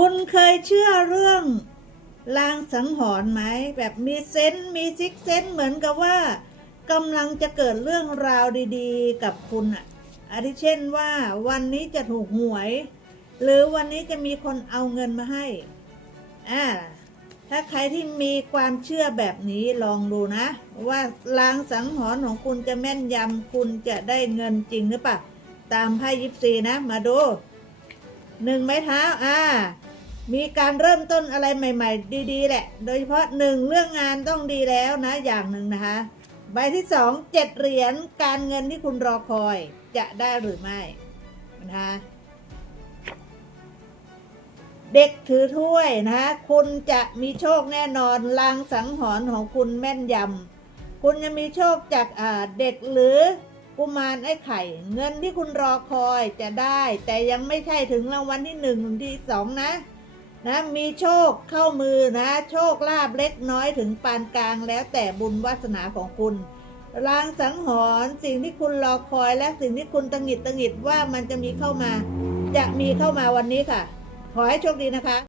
คุณเคยเชื่อเรื่องลางสังหรณ์ไหมแบบมีเซนส์มีซิกเซนส์เหมือนกับว่ากำลังจะเกิดเรื่องราวดีๆ กับคุณอะอาทิเช่นว่าวันนี้จะถูกหวย หรือวันนี้จะมีคนเอาเงินมาให้อ่าถ้าใครที่มีความเชื่อแบบนี้ลองดูนะ ว่าลางสังหรณ์ของคุณจะแม่นยำคุณจะได้เงินจริงหรือเปล่าตามไพ่ยิปซีนะมาดูหนึ่งไม้เท้าอ่า มีการเริ่มต้นอะไรใหม่ ๆ ดีๆ แหละ โดยเฉพาะหนึ่งเรื่องงานต้องดีแล้วนะอย่างหนึ่งนะคะ ใบที่สองเจ็ดเหรียญการเงินที่คุณรอคอยจะได้หรือไม่นะคะเด็กถือถ้วยนะคะคุณจะมีโชคแน่นอนลางสังหรณ์ของคุณแม่นยำคุณจะมีโชคจากเด็กหรือกุมารไอ้ไข่ เงินที่คุณรอคอยจะได้ แต่ยังไม่ใช่ถึงรางวัลที่หนึ่งที่สองนะ นะมีโชคเข้ามือนะ โชคลาบเล็กน้อยถึงปานกลางแล้วแต่บุญวาสนาของคุณลางสังหรณ์สิ่งที่คุณรอคอยและสิ่งที่คุณตังหิดตังหิดว่ามันจะมีเข้ามา จะมีเข้ามาวันนี้ค่ะ ขอให้โชคดีนะคะ